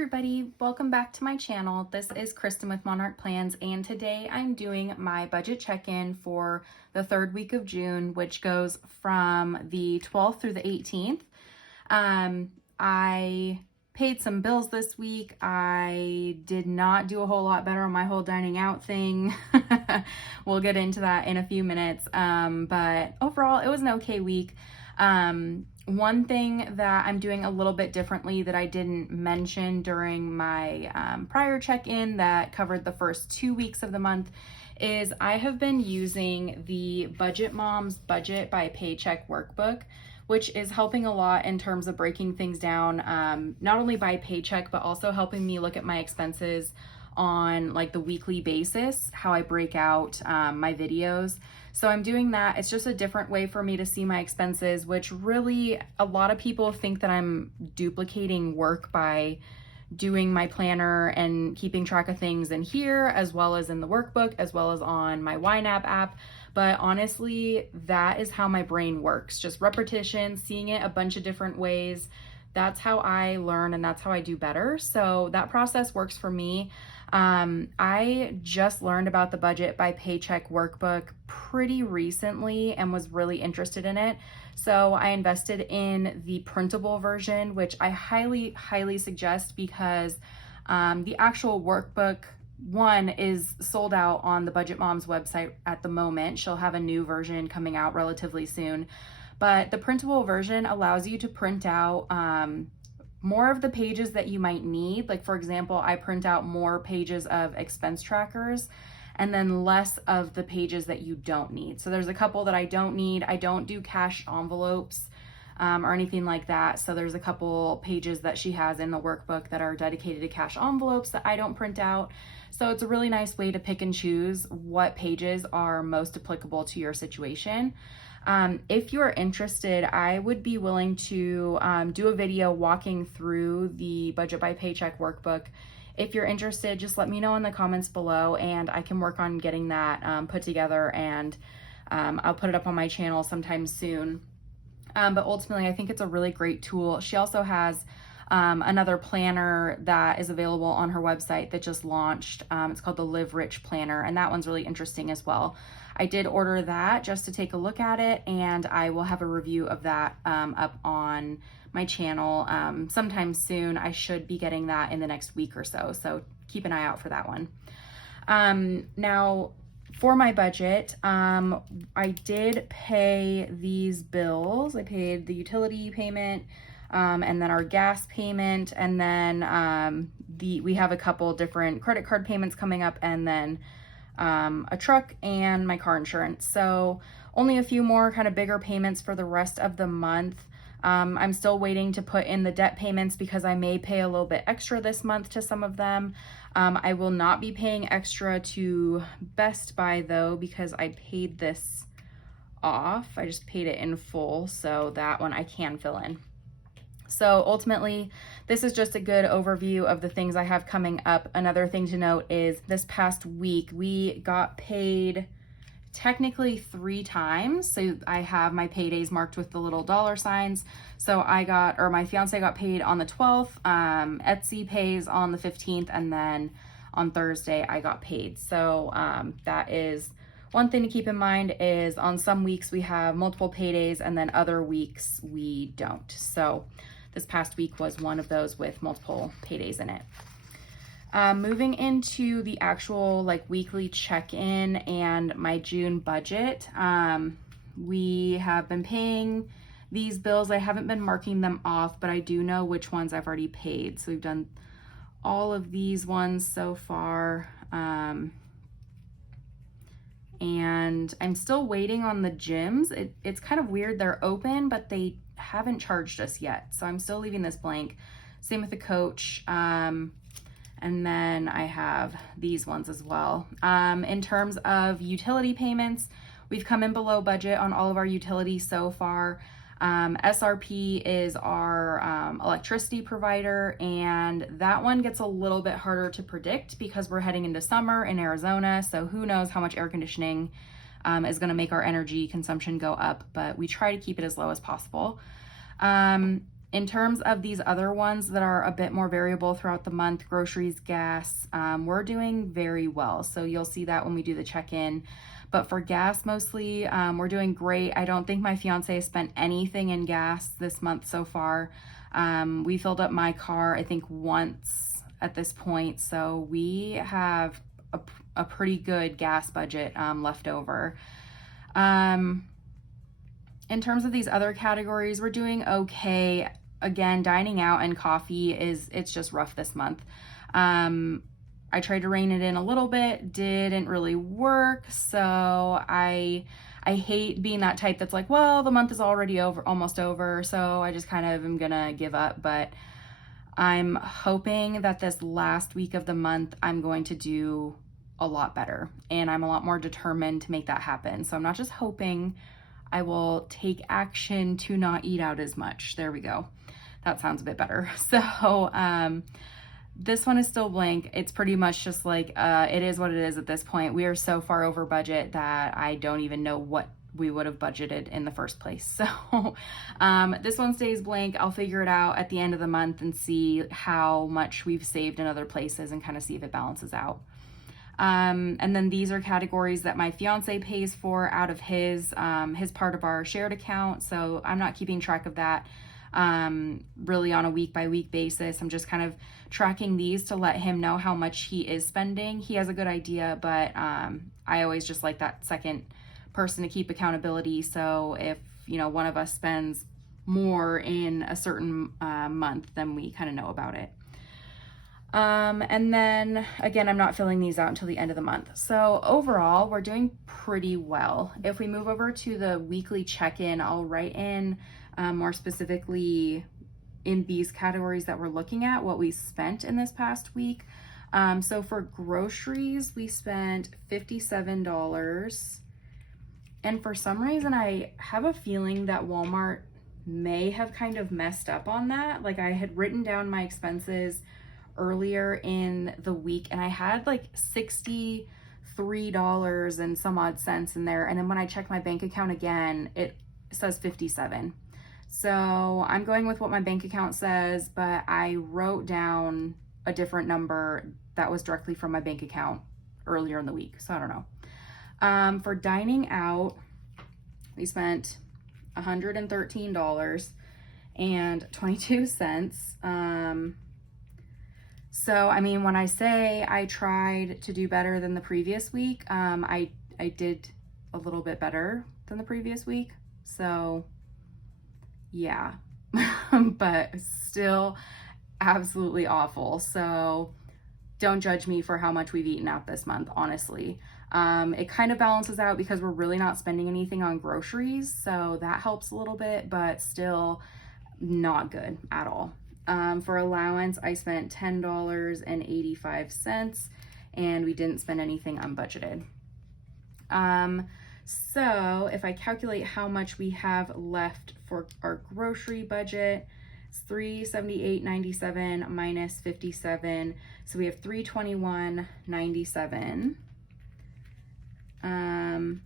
everybody, welcome back to my channel. This is Kristen with Monarch Plans, and today I'm doing my budget check-in for the third week of June, which goes from the 12th through the 18th. I paid some bills this week. I did not do a whole lot better on my whole dining out thing. We'll get into that in a few minutes, but overall it was an okay week. One thing that I'm doing a little bit differently that I didn't mention during my prior check-in that covered the first 2 weeks of the month is I have been using the Budget Mom's Budget by Paycheck workbook, which is helping a lot in terms of breaking things down, not only by paycheck, but also helping me look at my expenses on like the weekly basis, how I break out my videos. So I'm doing that. It's just a different way for me to see my expenses, which really a lot of people think that I'm duplicating work by doing my planner and keeping track of things in here, as well as in the workbook, as well as on my YNAB app. But honestly, that is how my brain works. Just repetition, seeing it a bunch of different ways. That's how I learn and that's how I do better. So that process works for me. I just learned about the Budget by Paycheck workbook pretty recently and was really interested in it. So I invested in the printable version, which I highly suggest because the actual workbook one is sold out on the Budget Mom's website at the moment. She'll have a new version coming out relatively soon. But the printable version allows you to print out more of the pages that you might need. Like for example, I print out more pages of expense trackers and then less of the pages that you don't need. So there's a couple that I don't need. I don't do cash envelopes or anything like that. So there's a couple pages that she has in the workbook that are dedicated to cash envelopes that I don't print out. So it's a really nice way to pick and choose what pages are most applicable to your situation. If you're interested, I would be willing to do a video walking through the Budget by Paycheck workbook. If you're interested, just let me know in the comments below and I can work on getting that put together, and I'll put it up on my channel sometime soon. But ultimately, I think it's a really great tool. She also has another planner that is available on her website that just launched. It's called the Live Rich Planner, and that one's really interesting as well. I did order that just to take a look at it, and I will have a review of that up on my channel sometime soon. I should be getting that in the next week or so, so keep an eye out for that one. Now, for my budget, I did pay these bills. I paid the utility payment, and then our gas payment, and then we have a couple different credit card payments coming up, and then a truck and my car insurance. So only a few more kind of bigger payments for the rest of the month. I'm still waiting to put in the debt payments because I may pay a little bit extra this month to some of them. I will not be paying extra to Best Buy though, because I paid this off. I just paid it in full, so that one I can fill in. So ultimately, this is just a good overview of the things I have coming up. Another thing to note is this past week, we got paid technically 3 times. So I have my paydays marked with the little dollar signs. So my fiance got paid on the 12th, Etsy pays on the 15th, and then on Thursday I got paid. So that is one thing to keep in mind, is on some weeks we have multiple paydays and then other weeks we don't. So this past week was one of those with multiple paydays in it. Moving into the actual like weekly check-in and my June budget, we have been paying these bills. I haven't been marking them off, but I do know which ones I've already paid. So we've done all of these ones so far. And I'm still waiting on the gyms. It's kind of weird. They're open, but they haven't charged us yet. So I'm still leaving this blank. Same with the coach. And then I have these ones as well. In terms of utility payments, we've come in below budget on all of our utilities so far. SRP is our electricity provider, and that one gets a little bit harder to predict because we're heading into summer in Arizona, so who knows how much air conditioning is going to make our energy consumption go up, but we try to keep it as low as possible. In terms of these other ones that are a bit more variable throughout the month, groceries, gas, we're doing very well. So you'll see that when we do the check-in. But for gas mostly, we're doing great. I don't think my fiance has spent anything in gas this month so far. We filled up my car, I think, once at this point. So we have a pretty good gas budget left over. In terms of these other categories, we're doing okay. Again, dining out and coffee it's just rough this month. I tried to rein it in a little bit, didn't really work. So I hate being that type that's like, well, the month is already over, almost over. So I just kind of am gonna give up. But I'm hoping that this last week of the month, I'm going to do a lot better. And I'm a lot more determined to make that happen. So I'm not just hoping, I will take action to not eat out as much. There we go. That sounds a bit better. So, this one is still blank. It's pretty much just like, it is what it is at this point. We are so far over budget that I don't even know what we would have budgeted in the first place. So this one stays blank. I'll figure it out at the end of the month and see how much we've saved in other places and kind of see if it balances out. And then these are categories that my fiance pays for out of his part of our shared account. So I'm not keeping track of that really on a week by week basis. I'm just kind of tracking these to let him know how much he is spending. He has a good idea, but I always just like that second person to keep accountability. So if, one of us spends more in a certain month, then we kind of know about it. And then again, I'm not filling these out until the end of the month. So overall, we're doing pretty well. If we move over to the weekly check-in, I'll write in more specifically in these categories that we're looking at, what we spent in this past week. So for groceries, we spent $57. And for some reason, I have a feeling that Walmart may have kind of messed up on that. Like I had written down my expenses earlier in the week and I had like $63 and some odd cents in there. And then when I check my bank account again, it says 57. So I'm going with what my bank account says, but I wrote down a different number that was directly from my bank account earlier in the week. So I don't know. For dining out, we spent $113.22. So, I mean, when I say I tried to do better than the previous week, I did a little bit better than the previous week. So, yeah, but still absolutely awful. So don't judge me for how much we've eaten out this month, honestly. It kind of balances out because we're really not spending anything on groceries. So that helps a little bit, but still not good at all. For allowance, I spent $10.85 and we didn't spend anything unbudgeted. So if I calculate how much we have left for our grocery budget, it's $378.97 minus 57. So we have $321.97. And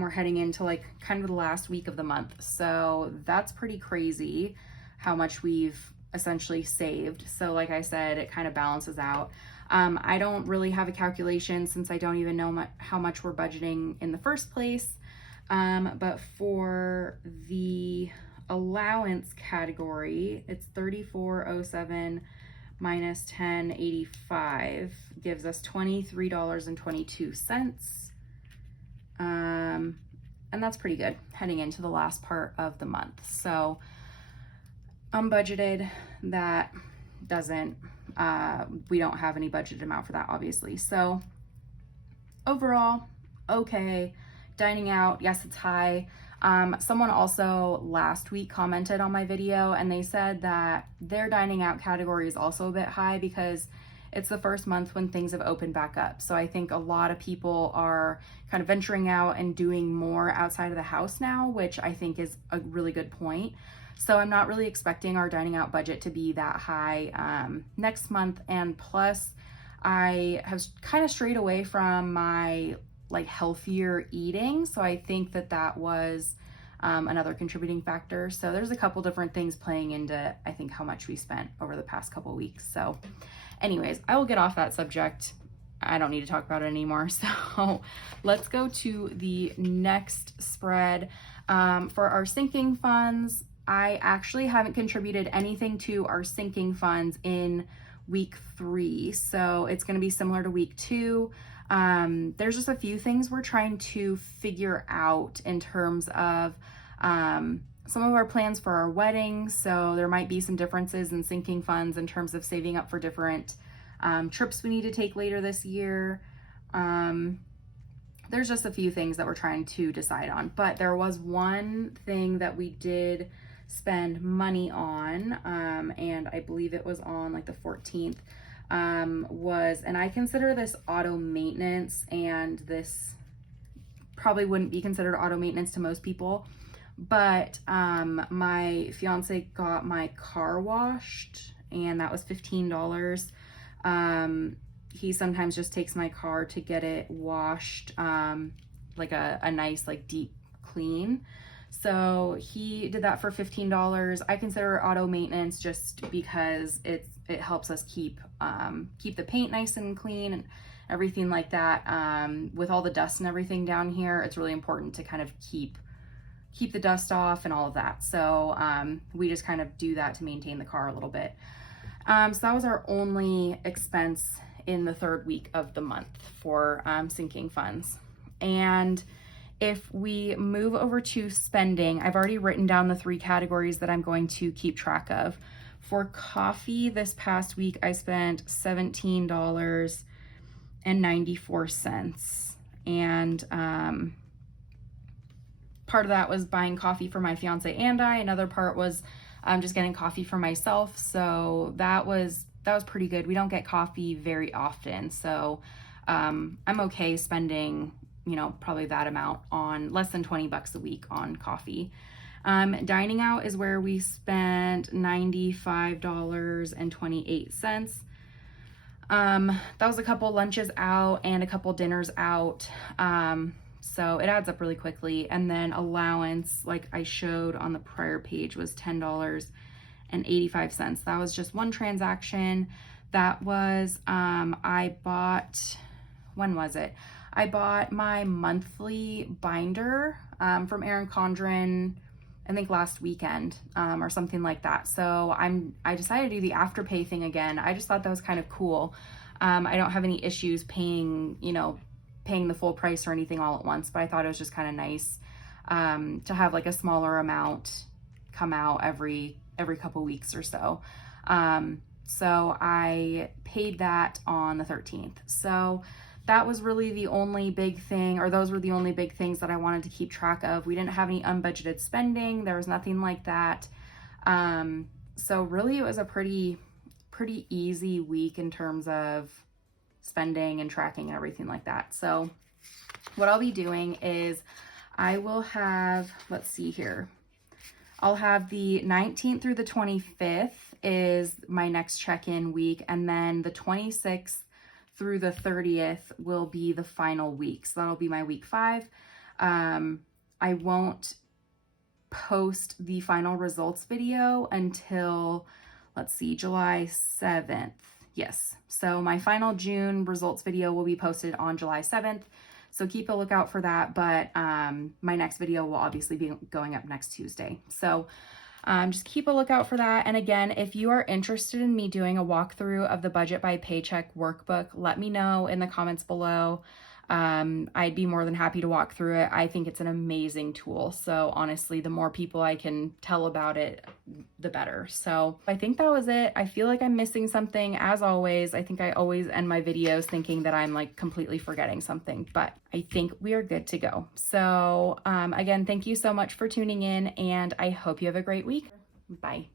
we're heading into like kind of the last week of the month. So that's pretty crazy how much we've essentially saved. So like I said, it kind of balances out. I don't really have a calculation since I don't even know how much we're budgeting in the first place. But for the allowance category, it's $34.07 minus $10.85 gives us $23.22. And that's pretty good heading into the last part of the month. So unbudgeted, that doesn't, we don't have any budgeted amount for that, obviously. So overall, okay. Dining out, yes, it's high. Someone also last week commented on my video and they said that their dining out category is also a bit high because it's the first month when things have opened back up. So I think a lot of people are kind of venturing out and doing more outside of the house now, which I think is a really good point. So I'm not really expecting our dining out budget to be that high next month. And plus, I have kind of strayed away from my like healthier eating. So I think that that was another contributing factor. So there's a couple different things playing into, I think, how much we spent over the past couple weeks. So anyways, I will get off that subject. I don't need to talk about it anymore. So let's go to the next spread. For our sinking funds, I actually haven't contributed anything to our sinking funds in week 3. So it's going to be similar to week 2. There's just a few things we're trying to figure out in terms of some of our plans for our wedding. So there might be some differences in sinking funds in terms of saving up for different trips we need to take later this year. There's just a few things that we're trying to decide on, but there was one thing that we did spend money on, and I believe it was on like the 14th, and I consider this auto maintenance, and this probably wouldn't be considered auto maintenance to most people, but my fiance got my car washed, and that was $15. He sometimes just takes my car to get it washed, like a nice, like deep clean. So he did that for $15. I consider it auto maintenance just because it helps us keep the paint nice and clean and everything like that. With all the dust and everything down here, it's really important to kind of keep the dust off and all of that. So we just kind of do that to maintain the car a little bit. So that was our only expense in the 3rd week of the month for sinking funds. And if we move over to spending, I've already written down the 3 categories that I'm going to keep track of. For coffee this past week, I spent $17.94. And part of that was buying coffee for my fiance and I. Another part was just getting coffee for myself. So that was pretty good. We don't get coffee very often. So I'm okay spending, probably that amount on less than $20 a week on coffee. Dining out is where we spent $95.28. That was a couple lunches out and a couple dinners out. So it adds up really quickly. And then allowance, like I showed on the prior page, was $10.85. That was just one transaction. That was, I bought my monthly binder from Erin, Condren, I think last weekend, or something like that. So I decided to do the Afterpay thing again. I just thought that was kind of cool. I don't have any issues paying the full price or anything all at once, but I thought it was just kind of nice to have like a smaller amount come out every couple weeks or so. So I paid that on the 13th. So that was really the only big thing, or those were the only big things that I wanted to keep track of. We didn't have any unbudgeted spending. There was nothing like that. So really it was a pretty easy week in terms of spending and tracking and everything like that. So what I'll be doing is I will have, let's see here. I'll have the 19th through the 25th is my next check-in week. And then the 26th through the 30th will be the final week. So that'll be my week 5. I won't post the final results video until, let's see, July 7th. Yes. So my final June results video will be posted on July 7th. So keep a lookout for that. But my next video will obviously be going up next Tuesday. So just keep a lookout for that. And again, if you are interested in me doing a walkthrough of the Budget by Paycheck workbook, let me know in the comments below. I'd be more than happy to walk through it. I think it's an amazing tool. So honestly, the more people I can tell about it, the better. So I think that was it. I feel like I'm missing something. As always, I think I always end my videos thinking that I'm like completely forgetting something, but I think we are good to go. So again, thank you so much for tuning in, and I hope you have a great week. Bye.